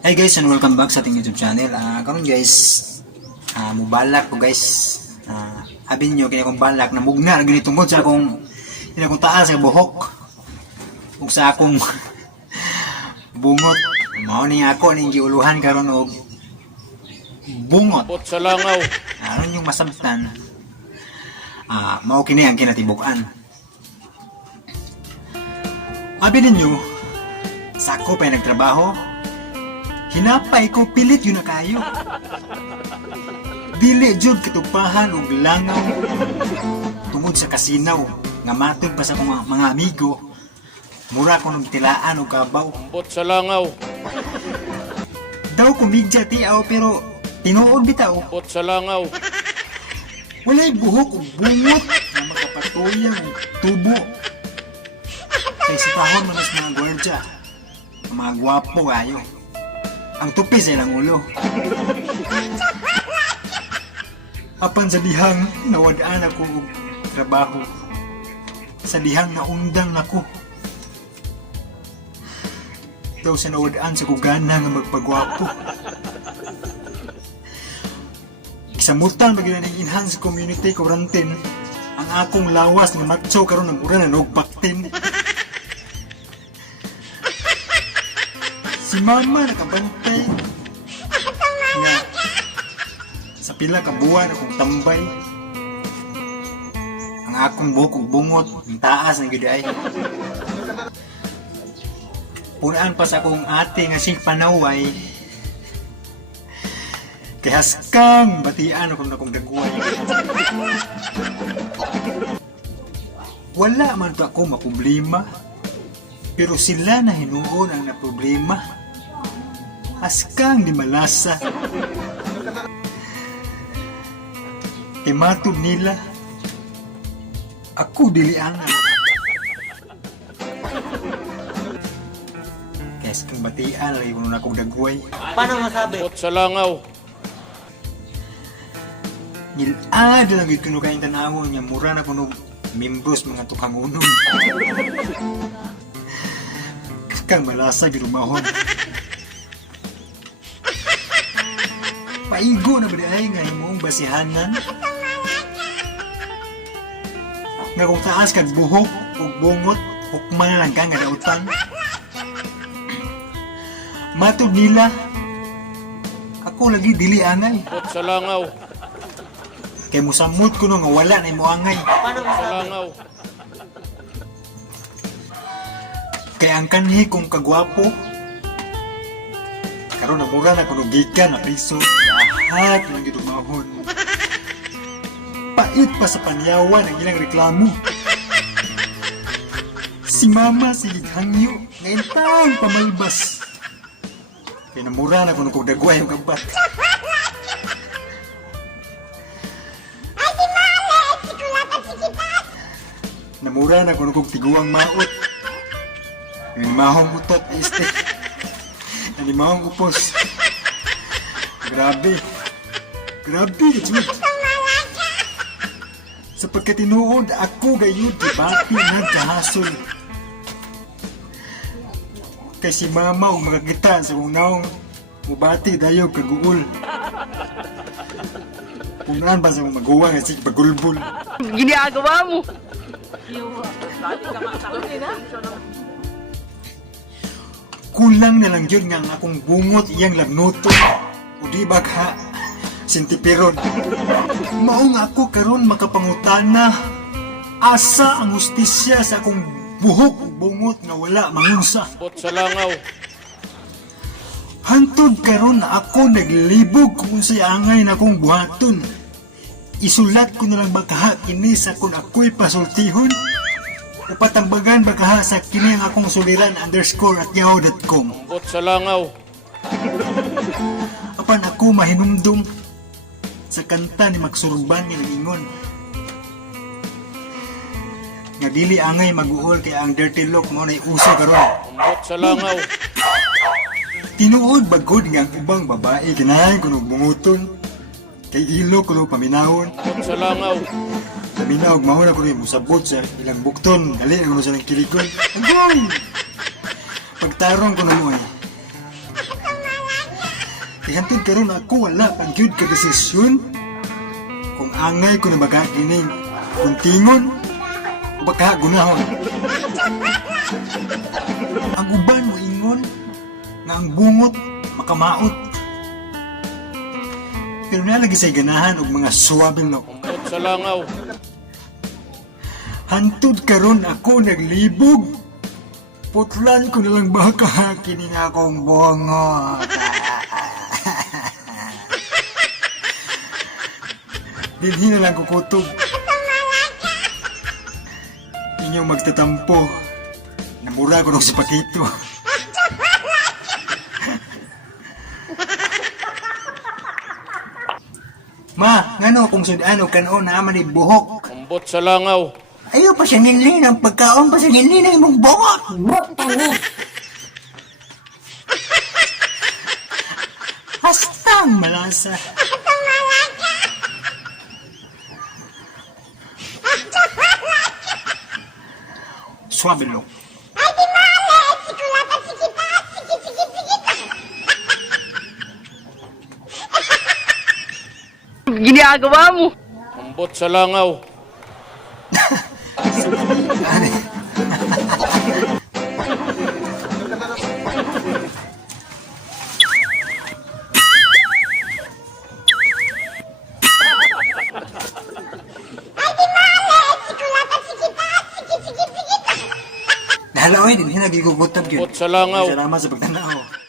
Hey guys, and welcome back sa ating YouTube channel. Karon guys, mubalak ko guys. Abin nyo kaya kong balak na mugna gini tungkol sa akong taas sa buhok ug sa akong bungot. Mao ni ako ning giuluhan karon og bungot. Pot sa langaw. Aron yung masabtan. Mao kini ang kinatibuk-an. Abin ninyo, sa ako pa nagtrabaho, hinapay ko pilit yun na kayo. Dili jud katupahan og langaw tungod sa kasinaw nga matod pa sa akong mga amigo. Mura ko nung tilaan og kabaw. Pot sa langaw. Daw ko midya tiaw pero tinuod bitaw. Pot sa langaw. Walay buhok og bungot na makapatuyang og tubo. Kay sa tahon man sa mga gwardya, mga gwapo kayo. Ang tupi sa ilang ulo. Apan sa dihang nawadaan ako og trabaho. Sa dihang naundang ako. Daw sa nawadaan sa kugana nga magpagwapo. Isamutan bagay na enhance community quarantine ang akong lawas nga macho karon ng mura na nagpaktin. Si mama nakabantay nga sa pila ka buwan akong tambay. Ang akong buhok ug bungot ang taas ng giday. Punaan pa sa akong ate nga sing panaway. Kay haskang batian akong dagway. Wala man to ako maproblema. Pero sila na hinuon ang naproblema. Haskang di malasa. Imatod nila. Ako diliangan. Kaya haskang batian lagi ko na akong dagway. Paano masabi? Pot sa langaw. Nilad lang yung kinukain tanawon niya. Mura na kuno membros mga tukang unom. Kang malasa girumahon. Paigo na ba ay nga imong basihanan? Nga kung taas kag buhok ug bungot, hukman na lang ka nga dautan. Matod nila, ako lagi dili angay. Pot sa langaw. Kay musamot ko no nga wala na imo angay. Paano Sa masabi? langaw. Kay ang kanhi kong kagwapo, karon na mura na kuno gikan na piso. Lahat ng gidumahon. Pait pa sa panyawan ang ilang reklamo. Si mama sigig hangyo, ngayon pamalbas. Kaya namura na kuno kong dagway ang kabat. Namura na kuno kong tiguang maot. Nanimahong utot, este. Nanimahong upos. Grabe. Grabe, Jud. Sa pagkatinuod, ako gayud dibati nagkahasol. Kay si mama o mga kita sa kong naong mubati dayo kaguol. Punaan ba sa mga magawa nga sige pagulbul. Ginagawa mo! Kulang na lang yun nga ang akong bungot iyang lagnuto. O di bagha, sintipiron. Maong ako karon makapangutana. Asa ang hustisya sa akong buhok o bungot nga wala mangunsa. Pot sa langaw. Hantod karon na ako naglibog kung sa angay na akong buhaton. Isulat ko na lang bakaha kini sa kung ako'y pasultihon. O patambagan bakaha sa kini ang akong suliran _@yahoo.com. Pot sa langaw. Apan ako mahinumdum sa kanta ni Magsurban nga nagingon. Nga dili angay mag-uol kay ang dirty look mo na uso karon. Pot sa langaw. Tinuod bagod nga ang ubang babae kinahay kuno bunguton. Kay ilo kuno paminahon. Pot sa langaw. Paminaw og mahuna kuno musabot sa ilang bukton. Dali kuno sa nang kiligon. Agoy! Pagtarong kuno mo eh. Kaya hantod karon ako wala pang gyud ka desisyon. Kung angay ko na magakining kung tingon o baka gunahon. Ang uban mo ingon nga ang bungot makamaot. Pero nalagi sa ganahan og mga suwabing no. Ambot sa langaw. Hantod karon ako naglibog. Putlan ko na lang baka kining akong bungot. Dinhi na lang kukutob. Inyong magtatampo. Namura ko nung si Pakito. Ma, ngano kung sudano kanon na man buhok. Ambot sa langaw. Ayaw pa siya nilin ang pagkaon pa siya nilin ang imong buhok. Hastang malasa. Suabe lo. Ginagawa mo. Ambot sa langaw. Nahala oy, din hinagigugutab yun. Ambot sa langaw. Salamat sa pagtanaw.